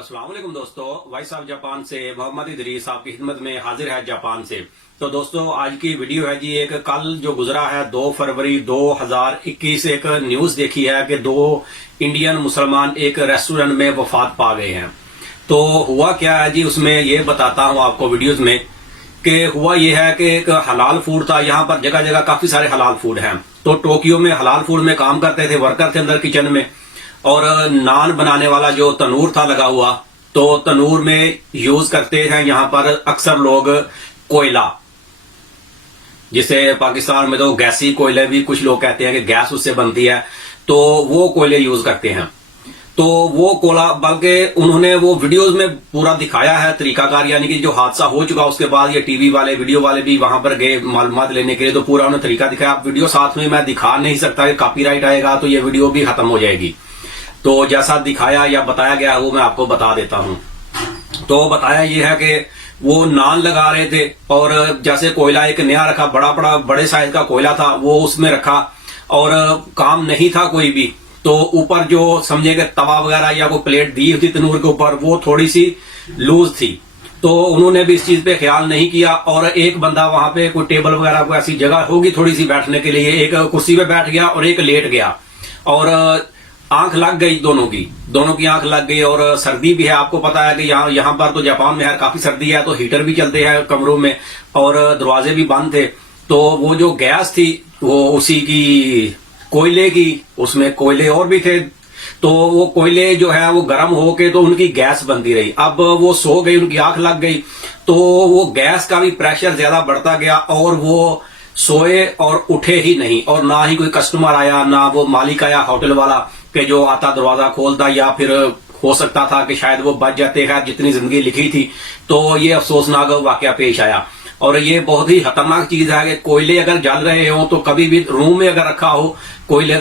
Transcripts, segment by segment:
अस्सलाम वालेकुम दोस्तों, वॉइस ऑफ जापान से मोहम्मद इदरीस आपकी खिदमत में हाजिर है जापान से। तो दोस्तों आज की वीडियो है जी, एक कल जो गुजरा है 2 फरवरी 2021 एक न्यूज देखी है कि 2 इंडियन मुसलमान एक रेस्टोरेंट में वफात पा गए हैं। तो हुआ क्या है जी, उसमें ये बताता हूं आपको वीडियोज में कि हुआ ये है कि एक हलाल फूड था। यहाँ पर जगह जगह काफी सारे हलाल फूड हैं। तो टोक्यो में हलाल फूड में काम करते थे, वर्कर थे अंदर किचन में, और नान बनाने वाला जो तनूर था लगा हुआ, तो तनूर में यूज करते हैं यहाँ पर अक्सर लोग कोयला, जिसे पाकिस्तान में तो गैसी कोयले भी कुछ लोग कहते हैं कि गैस उससे बनती है, तो वो कोयले यूज करते हैं। तो वो कोयला, बल्कि उन्होंने वो वीडियोस में पूरा दिखाया है तरीकाकार, यानी कि जो हादसा हो चुका उसके बाद ये टीवी वाले वीडियो वाले भी वहां पर गए मालूमात लेने के लिए, तो पूरा उन्होंने तरीका दिखाया। आप वीडियो साथ में मैं दिखा नहीं सकता कि कॉपीराइट आएगा तो ये वीडियो भी खत्म हो जाएगी। तो जैसा दिखाया या बताया गया वो मैं आपको बता देता हूं। तो बताया ये है कि वो नान लगा रहे थे और जैसे कोयला एक नया रखा, बड़े साइज का कोयला था, वो उसमें रखा और काम नहीं था कोई भी। तो ऊपर जो समझे कि तवा वगैरह या कोई प्लेट दी थी तनूर के ऊपर, वो थोड़ी सी लूज थी, तो उन्होंने भी इस चीज पे ख्याल नहीं किया। और एक बंदा वहां पे कोई टेबल वगैरह को ऐसी जगह होगी थोड़ी सी बैठने के लिए, एक कुर्सी पे बैठ गया और एक लेट गया और आंख लग गई, दोनों की आंख लग गई। और सर्दी भी है, आपको पता है कि यहाँ पर तो जापान में है काफी सर्दी है, तो हीटर भी चलते हैं कमरों में और दरवाजे भी बंद थे। तो वो जो गैस थी वो उसी की कोयले की, उसमें कोयले और भी थे, तो वो कोयले जो है वो गर्म होके तो उनकी गैस बनती रही। अब वो सो गई, उनकी आंख लग गई, तो वो गैस का भी प्रेशर ज्यादा बढ़ता गया और वो सोए और उठे ही नहीं। और ना ही कोई कस्टमर आया, ना वो मालिक आया होटल वाला कि जो आता दरवाजा खोलता, या फिर हो सकता था कि शायद वो बच जाते हैं, जितनी जिंदगी लिखी थी। तो ये अफसोसनाक वाकया पेश आया। और ये बहुत ही खतरनाक चीज है कि कोयले अगर जल रहे हो तो कभी भी रूम में अगर रखा हो कोयले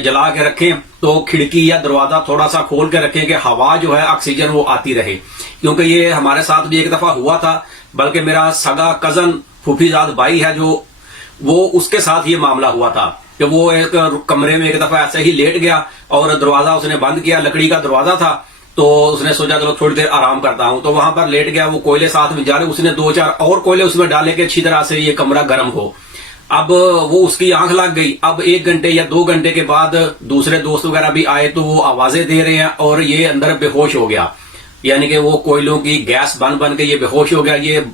जला के रखें, तो खिड़की या दरवाजा थोड़ा सा खोल के रखें कि हवा जो है ऑक्सीजन वो आती रहे। क्योंकि ये हमारे साथ भी एक दफा हुआ था, बल्कि मेरा सगा कजन फूफीजाद भाई है जो, वो उसके साथ ये मामला हुआ था कि वो एक कमरे में एक दफा ऐसे ही लेट गया और दरवाजा उसने बंद किया, लकड़ी का दरवाजा था, तो उसने सोचा चलो थोड़ी देर आराम करता हूं, तो वहां पर लेट गया। वो कोयले साथ में जा रहे, उसने 2-4 और कोयले उसमें डाले कि अच्छी तरह से ये कमरा गर्म हो। अब वो उसकी आंख लग गई। अब 1 घंटे या 2 घंटे के बाद दूसरे दोस्त वगैरह भी आए, तो वो आवाजें दे रहे हैं और ये अंदर बेहोश हो गया, यानी कि वो कोयलों की गैस बन के ये बेहोश हो गया। ये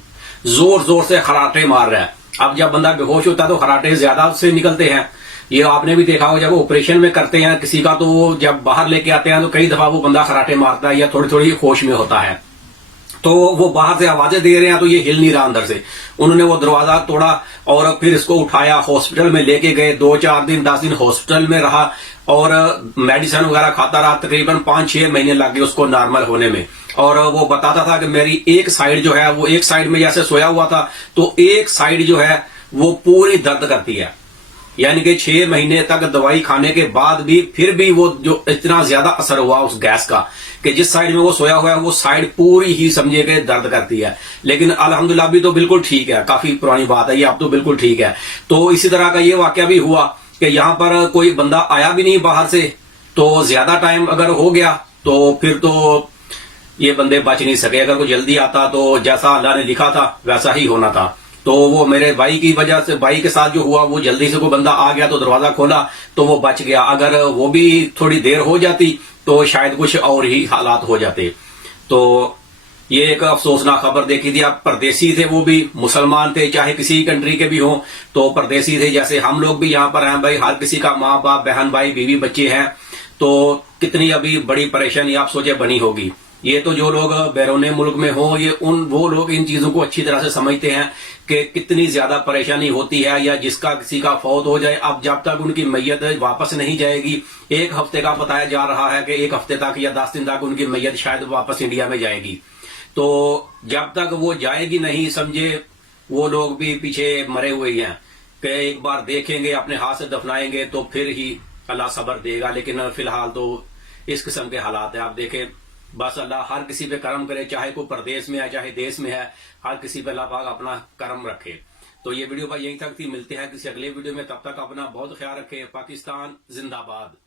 जोर जोर से खराटे मार रहा है। अब जब बंदा बेहोश होता है तो खराटे ज्यादा से निकलते हैं। ये आपने भी देखा हो, जब वो ऑपरेशन में करते हैं किसी का, तो वो जब बाहर लेके आते हैं तो कई दफा वो बंदा खराटे मारता है या थोड़ी थोड़ी होश में होता है। तो वो बाहर से आवाजें दे रहे हैं, तो ये हिल नहीं रहा अंदर से। उन्होंने वो दरवाजा तोड़ा और फिर इसको उठाया, हॉस्पिटल में लेके गए। 2-4 दिन 10 दिन हॉस्पिटल में रहा और मेडिसिन वगैरह खाता रहा। तकरीबन 5-6 महीने लग गए उसको नॉर्मल होने में। और वो बताता था कि मेरी एक साइड जो है, वो एक साइड में जैसे सोया हुआ था, तो एक साइड जो है वो पूरी दर्द करती है। यानी कि 6 महीने तक दवाई खाने के बाद भी फिर भी वो जो इतना ज्यादा असर हुआ उस गैस का कि जिस साइड में वो सोया हुआ है वो साइड पूरी ही समझे कि दर्द करती है। लेकिन अल्हम्दुलिल्लाह अभी तो बिल्कुल ठीक है, काफी पुरानी बात है ये, अब तो बिल्कुल ठीक है। तो इसी तरह का ये वाकया भी हुआ कि यहाँ पर कोई बंदा आया भी नहीं बाहर से, तो ज्यादा टाइम अगर हो गया तो फिर तो ये बंदे बच नहीं सके। अगर कोई जल्दी आता तो जैसा अल्लाह ने लिखा था वैसा ही होना था। तो वो मेरे भाई की वजह से, भाई के साथ जो हुआ, वो जल्दी से कोई बंदा आ गया तो दरवाजा खोला तो वो बच गया। अगर वो भी थोड़ी देर हो जाती तो शायद कुछ और ही हालात हो जाते। तो ये एक अफसोसनाक खबर देखी थी। आप परदेसी थे, वो भी मुसलमान थे, चाहे किसी कंट्री के भी हों, तो परदेसी थे। जैसे हम लोग भी यहाँ पर हैं भाई, हर किसी का माँ बाप, बहन भाई, बीवी बच्चे हैं, तो कितनी अभी बड़ी परेशानी आप सोचे बनी होगी। ये तो जो लोग बैरूने मुल्क में हो, ये वो लोग इन चीजों को अच्छी तरह से समझते हैं कि कितनी ज्यादा परेशानी होती है। या जिसका किसी का फौत हो जाए, अब जब तक उनकी मैयत वापस नहीं जाएगी, 1 हफ्ते का बताया जा रहा है कि 1 हफ्ते तक या 10 दिन तक उनकी मैयत शायद वापस इंडिया में जाएगी। तो जब तक वो जाएगी नहीं, समझे वो लोग भी पीछे मरे हुए हैं कि एक बार देखेंगे, अपने हाथ से दफनाएंगे तो फिर ही अल्लाह सब्र देगा। लेकिन फिलहाल तो इस किस्म के हालात है। आप देखें, बस अल्लाह हर किसी पे करम करे, चाहे कोई प्रदेश में है चाहे देश में है, हर किसी पे अल्लाह पाक अपना करम रखे। तो ये वीडियो भाई यहीं तक थी, मिलते हैं किसी अगले वीडियो में, तब तक अपना बहुत ख्याल रखें। पाकिस्तान जिंदाबाद।